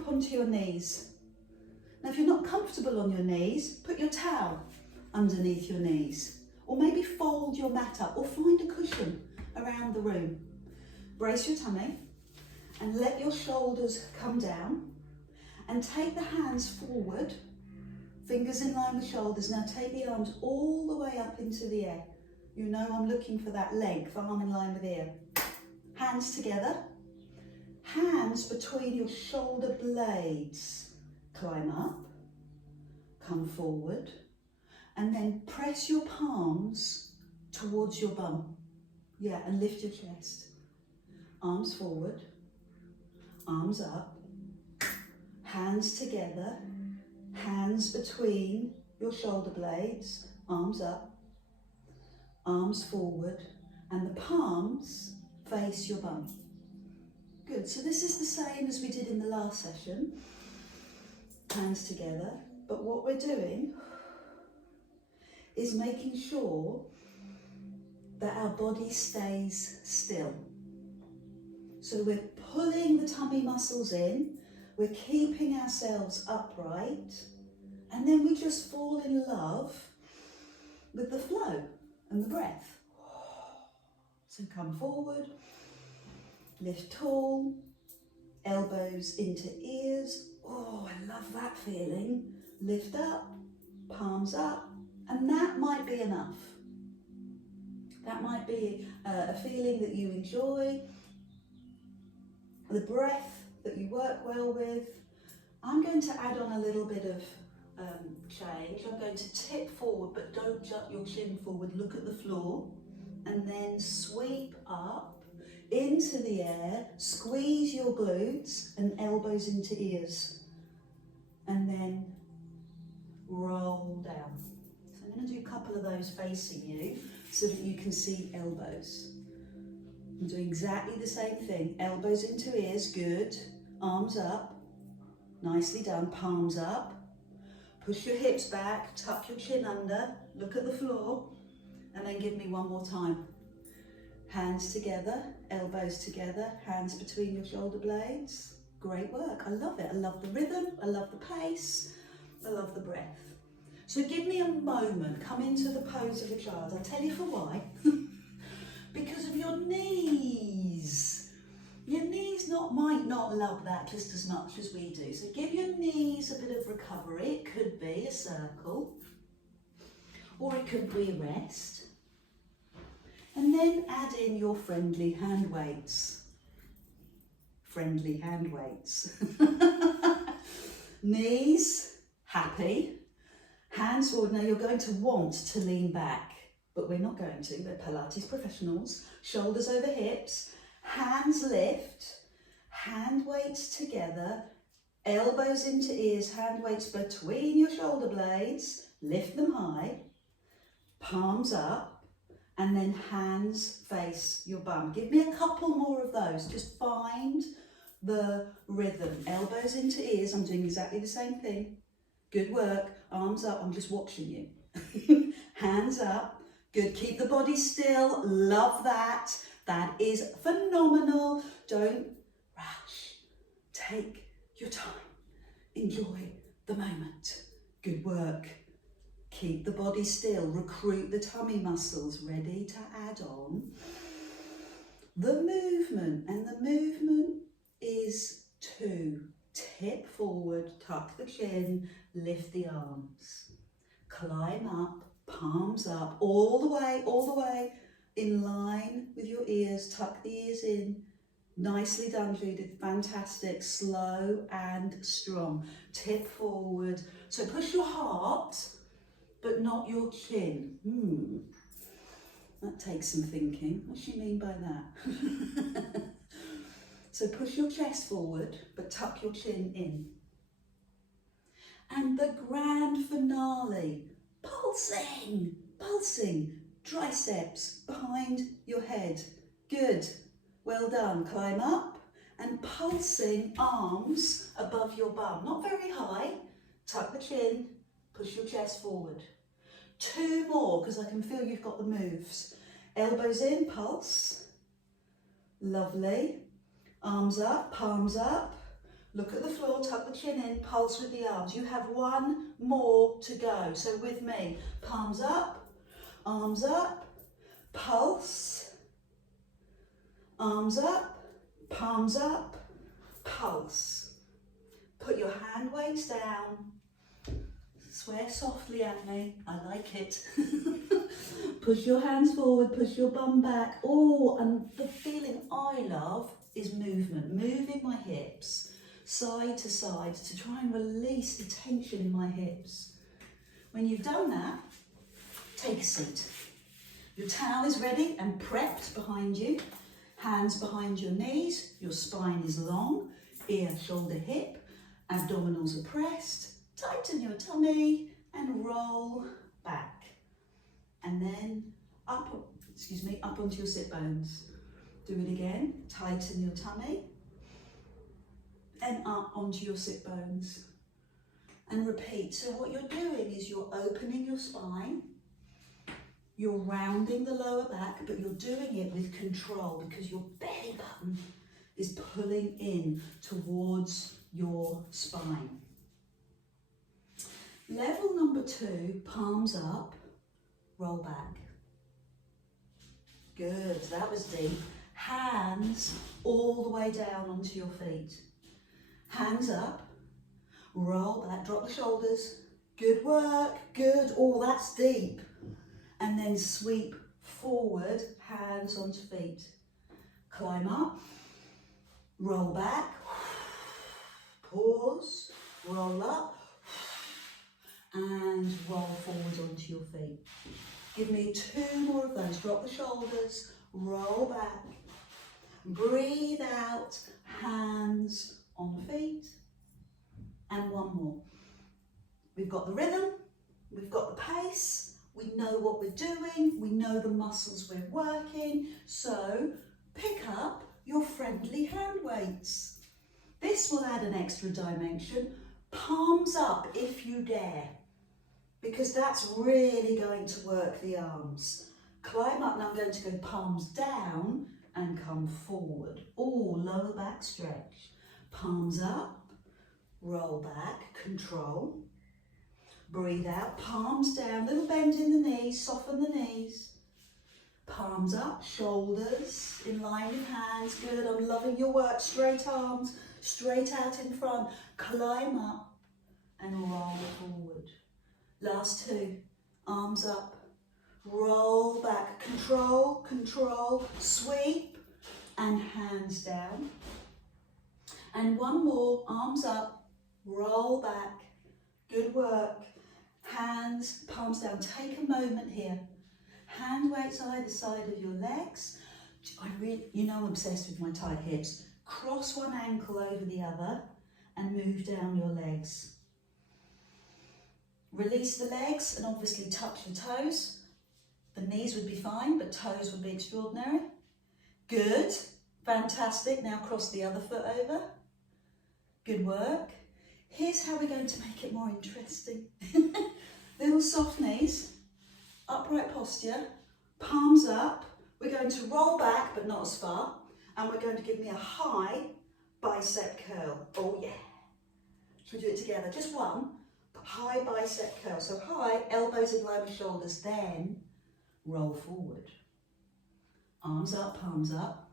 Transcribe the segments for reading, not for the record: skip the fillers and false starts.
up onto your knees. Now if you're not comfortable on your knees, put your towel underneath your knees, or maybe fold your mat up, or find a cushion around the room. Brace your tummy and let your shoulders come down, and take the hands forward, fingers in line with shoulders. Now take the arms all the way up into the air. You know I'm looking for that length, arm in line with ear. Hands together, hands between your shoulder blades. Climb up, come forward, and then press your palms towards your bum. Yeah, and lift your chest. Arms forward, arms up, hands together, hands between your shoulder blades, arms up, arms forward, and the palms face your bum. Good, so this is the same as we did in the last session. Hands together, but what we're doing is making sure that our body stays still. So we're pulling the tummy muscles in, we're keeping ourselves upright, and then we just fall in love with the flow and the breath. So come forward, lift tall, elbows into ears. Oh, I love that feeling. Lift up, palms up, and that might be enough. That might be a feeling that you enjoy, the breath that you work well with. I'm going to add on a little bit of change. I'm going to tip forward, but don't jut your chin forward. Look at the floor, and then sweep up into the air. Squeeze your glutes and elbows into ears, and then roll down. So I'm going to do a couple of those facing you so that you can see elbows. I'm doing exactly the same thing. Elbows into ears, good. Arms up, nicely done. Palms up. Push your hips back, tuck your chin under, look at the floor, and then give me one more time. Hands together, elbows together, hands between your shoulder blades. Great work, I love it. I love the rhythm, I love the pace, I love the breath. So give me a moment, come into the pose of a child. I'll tell you for why. Because of your knees. Your knees might not love that just as much as we do. So give your knees a bit of recovery. It could be a circle, or it could be a rest. And then add in your friendly hand weights. Friendly hand weights. Knees, happy. Hands forward. Now you're going to want to lean back, but we're not going to. We're Pilates professionals. Shoulders over hips. Hands lift. Hand weights together. Elbows into ears. Hand weights between your shoulder blades. Lift them high. Palms up. And then hands face your bum. Give me a couple more of those. Just find the rhythm. Elbows into ears. I'm doing exactly the same thing. Good work. Arms up. I'm just watching you. Hands up. Good. Keep the body still. Love that. That is phenomenal. Don't rush. Take your time. Enjoy the moment. Good work. Keep the body still. Recruit the tummy muscles. Ready to add on the movement. And the movement is to tip forward, tuck the chin, lift the arms. Climb up, palms up, all the way in line with your ears. Tuck the ears in. Nicely done, Judith. Fantastic. Slow and strong. Tip forward. So push your heart, but not your chin. That takes some thinking. What does she mean by that? So push your chest forward, but tuck your chin in. And the grand finale, pulsing, pulsing, triceps behind your head. Good, well done. Climb up and pulsing arms above your bum. Not very high, tuck the chin, push your chest forward. Two more, because I can feel you've got the moves. Elbows in, pulse. Lovely. Arms up, palms up. Look at the floor. jaw, tuck the chin in, pulse with the arms. You have one more to go. So with me, palms up, arms up, pulse, arms up, palms up, pulse. Put your hand weights down. Swear softly at me, I like it. Push your hands forward, push your bum back. Oh, and the feeling I love is movement, moving my hips side to side to try and release the tension in my hips. When you've done that, take a seat. Your towel is ready and prepped behind you. Hands behind your knees, your spine is long, ear, shoulder, hip, abdominals are pressed. Tighten your tummy and roll back. And then up onto your sit bones. Do it again. Tighten your tummy and up onto your sit bones. And repeat. So what you're doing is you're opening your spine, you're rounding the lower back, but you're doing it with control because your belly button is pulling in towards your spine. Level number 2, palms up, roll back. Good, that was deep. Hands all the way down onto your feet. Hands up, roll back, drop the shoulders. Good work, good. Oh, that's deep. And then sweep forward, hands onto feet. Climb up, roll back, pause, roll up, and roll forward onto your feet. Give me 2 more of those. Drop the shoulders, roll back, breathe out, hands on feet, and 1 more. We've got the rhythm, we've got the pace, we know what we're doing, we know the muscles we're working, so pick up your friendly hand weights. This will add an extra dimension. Palms up if you dare, because that's really going to work the arms. Climb up, now I'm going to go palms down and come forward. Oh, lower back stretch. Palms up, roll back, control. Breathe out, palms down, little bend in the knees, soften the knees. Palms up, shoulders in line with hands. Good, I'm loving your work. Straight arms, straight out in front. Climb up and roll forward. Last 2, arms up, roll back, control, control, sweep and hands down. And 1 more, arms up, roll back, good work. Hands, palms down. Take a moment here. Hand weights either side of your legs. You know I'm obsessed with my tight hips. Cross one ankle over the other and move down your legs. Release the legs and obviously touch the toes. The knees would be fine, but toes would be extraordinary. Good, fantastic. Now cross the other foot over. Good work. Here's how we're going to make it more interesting. Little soft knees, upright posture, palms up. We're going to roll back, but not as far. And we're going to give me a high bicep curl. Oh yeah. Should we do it together? Just one. High bicep curl. So high, elbows in line with shoulders, then roll forward. Arms up, palms up.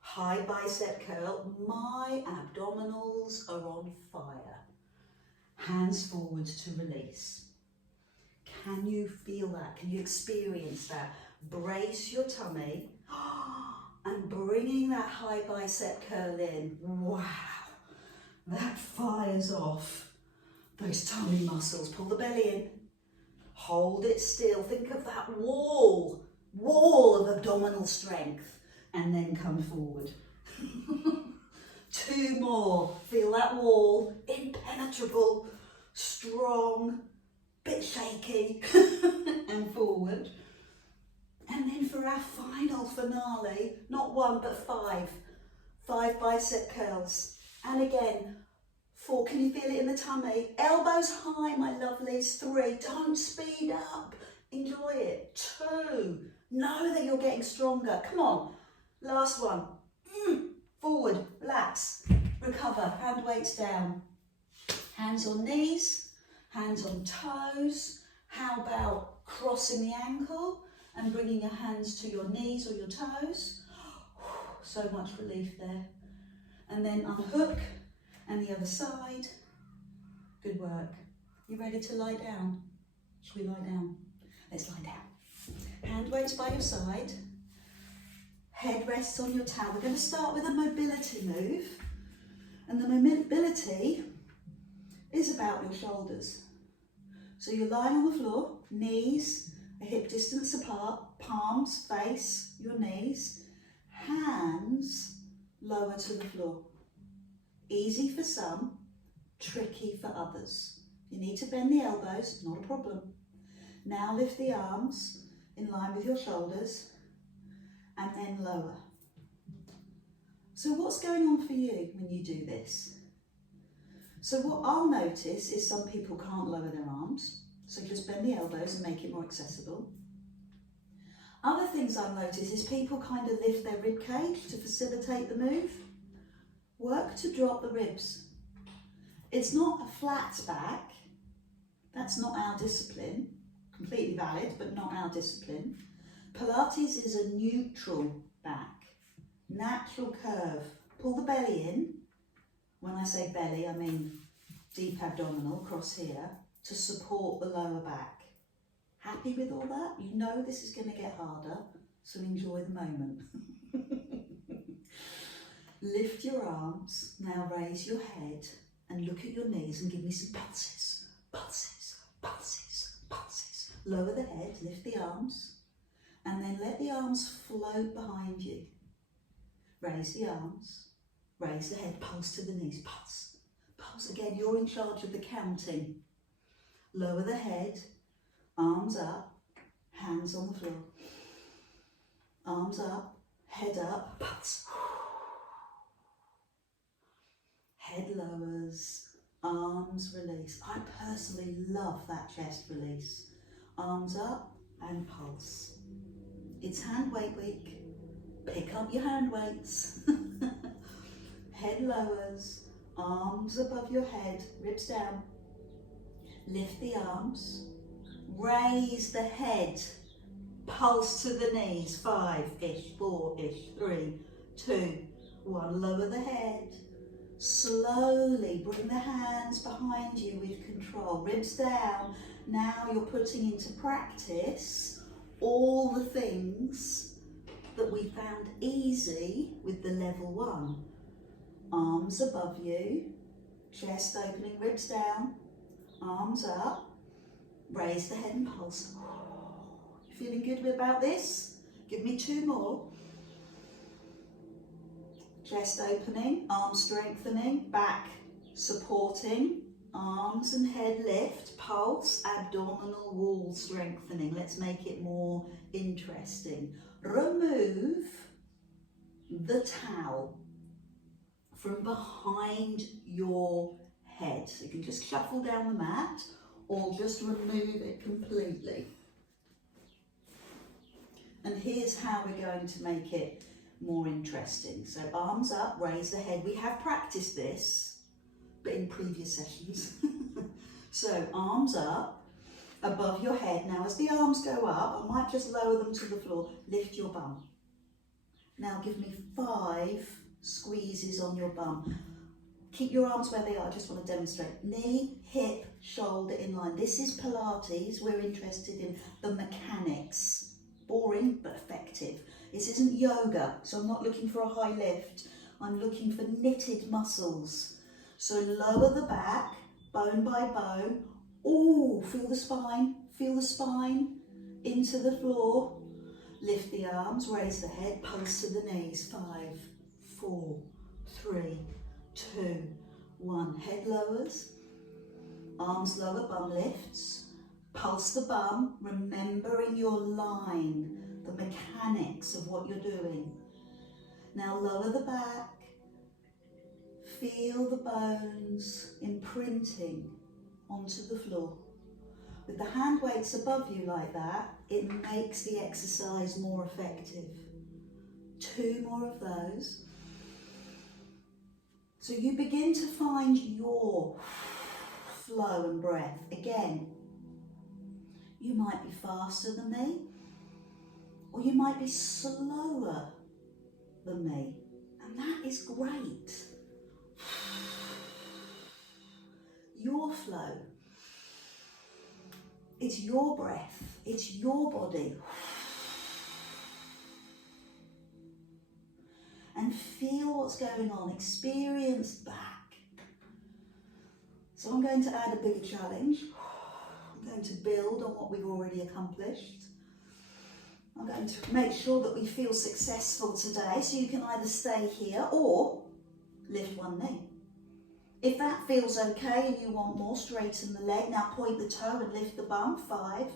High bicep curl. My abdominals are on fire. Hands forward to release. Can you feel that? Can you experience that? Brace your tummy and bringing that high bicep curl in. Wow, that fires off those tummy muscles. Pull the belly in. Hold it still. Think of that wall of abdominal strength. And then come forward. 2 more. Feel that wall, impenetrable, strong, bit shaky, and forward. And then for our final finale, not 1 but 5. 5 bicep curls. And again, 4, can you feel it in the tummy? Elbows high, my lovelies. 3, don't speed up. Enjoy it. 2, know that you're getting stronger. Come on. Last one. Forward, relax. Recover, hand weights down. Hands on knees, hands on toes. How about crossing the ankle and bringing your hands to your knees or your toes? So much relief there. And then unhook and the other side. Good work. You ready to lie down? Shall we lie down? Let's lie down. Hand weights by your side. Head rests on your towel. We're going to start with a mobility move. And the mobility is about your shoulders. So you're lying on the floor, knees a hip distance apart, palms face your knees, hands lower to the floor. Easy for some, tricky for others. You need to bend the elbows, not a problem. Now lift the arms in line with your shoulders and then lower. So what's going on for you when you do this? So what I'll notice is some people can't lower their arms, so just bend the elbows and make it more accessible. Other things I've noticed is people kind of lift their rib cage to facilitate the move. Work to drop the ribs. It's not a flat back. That's not our discipline. Completely valid, but not our discipline. Pilates is a neutral back. Natural curve. Pull the belly in. When I say belly, I mean deep abdominal, across here, to support the lower back. Happy with all that? You know this is going to get harder, so enjoy the moment. Lift your arms, now raise your head and look at your knees and give me some pulses, pulses, pulses, pulses. Lower the head, lift the arms, and then let the arms float behind you. Raise the arms, raise the head, pulse to the knees, pulse, pulse. Again, you're in charge of the counting. Lower the head, arms up, hands on the floor. Arms up, head up, pulse. Head lowers, arms release. I personally love that chest release. Arms up and pulse. It's hand weight week. Pick up your hand weights. Head lowers, arms above your head, ribs down. Lift the arms, raise the head, pulse to the knees. 5-ish, 4-ish, 3, 2, 1. Lower the head. Slowly bring the hands behind you with control. Ribs down. Now you're putting into practice all the things that we found easy with the level 1. Arms above you, chest opening, ribs down, arms up, raise the head and pulse. You feeling good about this? Give me 2 more. Chest opening, arms strengthening, back supporting, arms and head lift, pulse, abdominal wall strengthening. Let's make it more interesting. Remove the towel from behind your head. So you can just shuffle down the mat or just remove it completely. And here's how we're going to make it more interesting. So arms up, raise the head. We have practiced this, but in previous sessions. So arms up, above your head. Now as the arms go up, I might just lower them to the floor. Lift your bum. Now give me 5 squeezes on your bum. Keep your arms where they are. I just want to demonstrate. Knee, hip, shoulder in line. This is Pilates. We're interested in the mechanics. Boring but effective. This isn't yoga, so I'm not looking for a high lift. I'm looking for knitted muscles. So lower the back, bone by bone. Oh, feel the spine into the floor. Lift the arms, raise the head, pulse to the knees. 5, 4, 3, 2, 1. Head lowers, arms lower, bum lifts. Pulse the bum, remembering your line, the mechanics of what you're doing. Now lower the back, feel the bones imprinting onto the floor. With the hand weights above you like that, it makes the exercise more effective. 2 more of those. So you begin to find your flow and breath. Again, you might be faster than me, or you might be slower than me, and that is great. Your flow, it's your breath, it's your body. And feel what's going on, experience back. So I'm going to add a bigger challenge. I'm going to build on what we've already accomplished. I'm going to make sure that we feel successful today, so you can either stay here or lift one knee. If that feels okay and you want more, straighten the leg. Now point the toe and lift the bum. 5,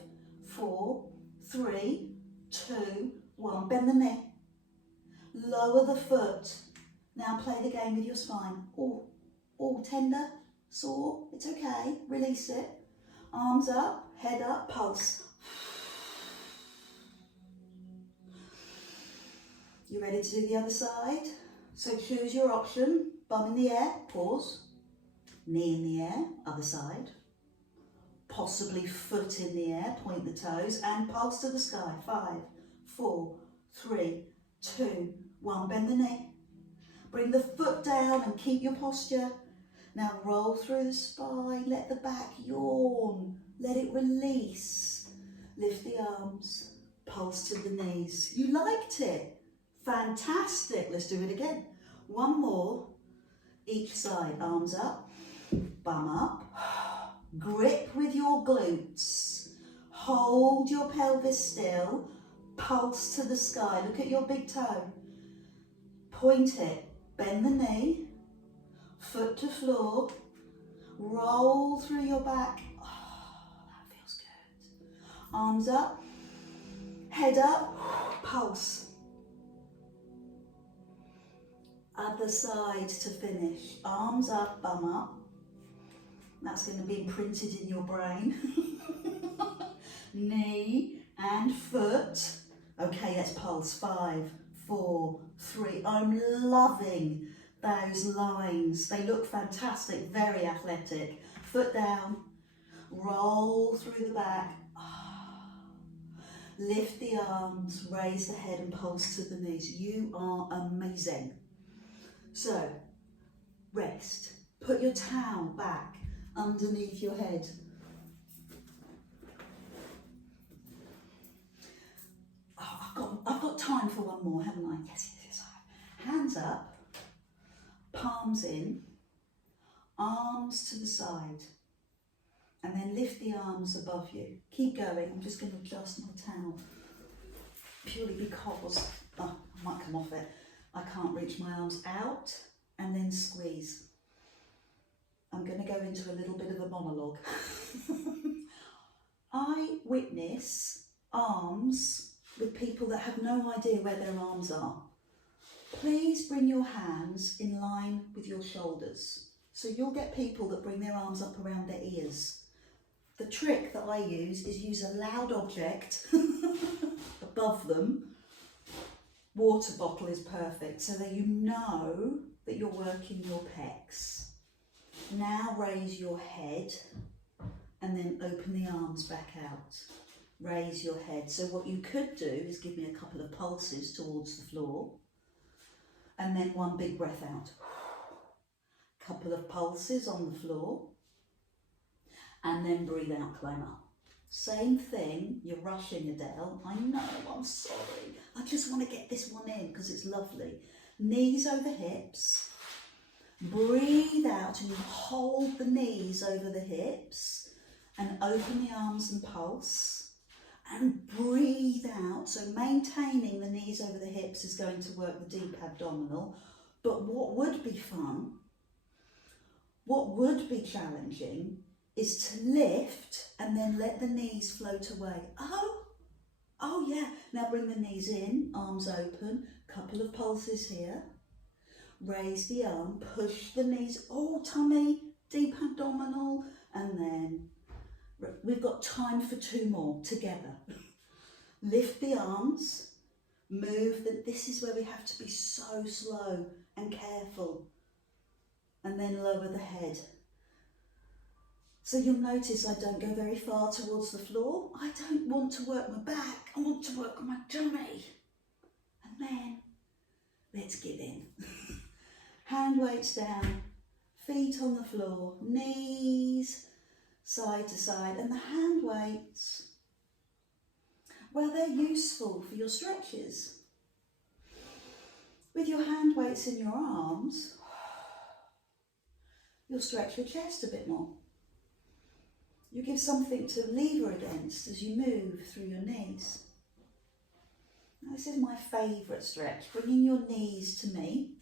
4, 3, 2, 1. Bend the knee. Lower the foot. Now play the game with your spine. Oh, tender, sore, it's okay. Release it. Arms up, head up, pulse. You ready to do the other side? So choose your option. Bum in the air, pause. Knee in the air, other side. Possibly foot in the air, point the toes, and pulse to the sky. 5, 4, 3, 2, 1. Bend the knee. Bring the foot down and keep your posture. Now roll through the spine, let the back yawn, let it release. Lift the arms, pulse to the knees. You liked it. Fantastic. Let's do it again. One more, each side. Arms up, bum up. Grip with your glutes. Hold your pelvis still. Pulse to the sky. Look at your big toe. Point it. Bend the knee. Foot to floor. Roll through your back. Oh, that feels good. Arms up. Head up. Pulse. Other side to finish. Arms up, bum up. That's going to be imprinted in your brain. Knee and foot. Okay, let's pulse. 5, 4, 3. I'm loving those lines. They look fantastic, very athletic. Foot down, roll through the back. Lift the arms, raise the head and pulse to the knees. You are amazing. So, rest. Put your towel back underneath your head. I've got time for one more, haven't I? Yes. Hands up, palms in, arms to the side, and then lift the arms above you. Keep going. I'm just going to adjust my towel purely because I might come off it. I can't reach my arms out, and then squeeze. I'm going to go into a little bit of a monologue. I witness arms with people that have no idea where their arms are. Please bring your hands in line with your shoulders. So you'll get people that bring their arms up around their ears. The trick that I use is use a loud object above them. Water bottle is perfect, so that you know that you're working your pecs. Now raise your head and then open the arms back out. Raise your head. So what you could do is give me a couple of pulses towards the floor and then one big breath out. Couple of pulses on the floor and then breathe out, climb up. Same thing, you're rushing, Adele. I know, I'm sorry. I just want to get this one in because it's lovely. Knees over hips. Breathe out and you hold the knees over the hips and open the arms and pulse. And breathe out. So maintaining the knees over the hips is going to work the deep abdominal. But what would be fun, what would be challenging, is to lift and then let the knees float away. Oh yeah. Now bring the knees in, arms open, couple of pulses here. Raise the arm, push the knees, tummy, deep abdominal, and then we've got time for 2 more together. Lift the arms, move this is where we have to be so slow and careful. and then lower the head. So you'll notice I don't go very far towards the floor. I don't want to work my back, I want to work on my tummy. And then, let's give in. Hand weights down, feet on the floor, knees side to side, and the hand weights, well, they're useful for your stretches. With your hand weights in your arms, you'll stretch your chest a bit more. You give something to lever against as you move through your knees. Now, this is my favourite stretch, bringing your knees to me,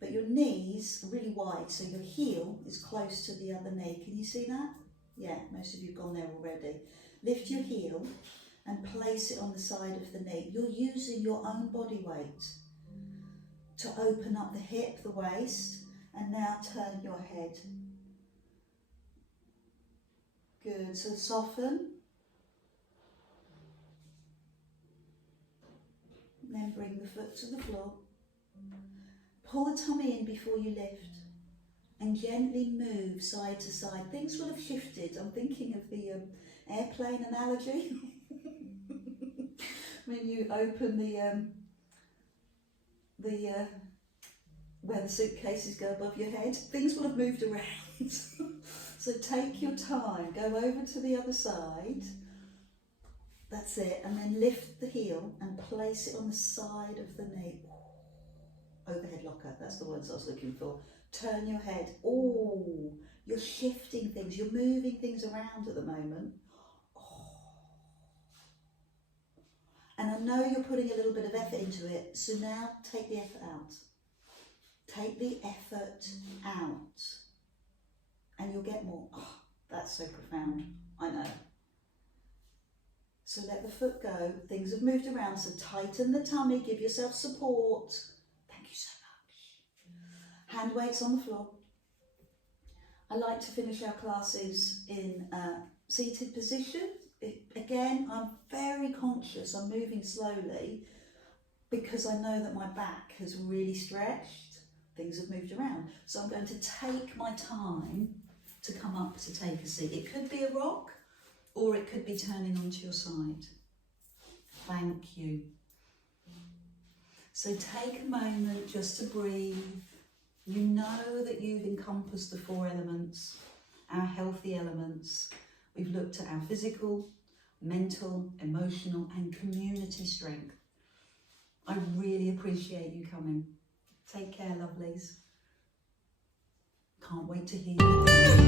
but your knees are really wide, so your heel is close to the other knee. Can you see that? Yeah, most of you have gone there already. Lift your heel and place it on the side of the knee. You're using your own body weight to open up the hip, the waist, and now turn your head. Good, so soften. Then bring the foot to the floor. Pull the tummy in before you lift and gently move side to side. Things will have shifted. I'm thinking of the airplane analogy. When you open where the suitcases go above your head, things will have moved around. So take your time, go over to the other side. That's it, and then lift the heel and place it on the side of the knee. Overhead locker, that's the words I was looking for. Turn your head. Oh, you're shifting things, you're moving things around at the moment. And I know you're putting a little bit of effort into it, so now take the effort out. Take the effort out, and you'll get more. Oh, that's so profound, I know. So let the foot go. Things have moved around, so tighten the tummy, give yourself support. Thank you so much. Hand weights on the floor. I like to finish our classes in a seated position. Again, I'm very conscious, I'm moving slowly because I know that my back has really stretched. Things have moved around. So I'm going to take my time to come up to take a seat. It could be a rock, or it could be turning onto your side. Thank you. So take a moment just to breathe. You know that you've encompassed the 4 elements, our healthy elements. We've looked at our physical, mental, emotional, and community strength. I really appreciate you coming. Take care, lovelies. Can't wait to hear you.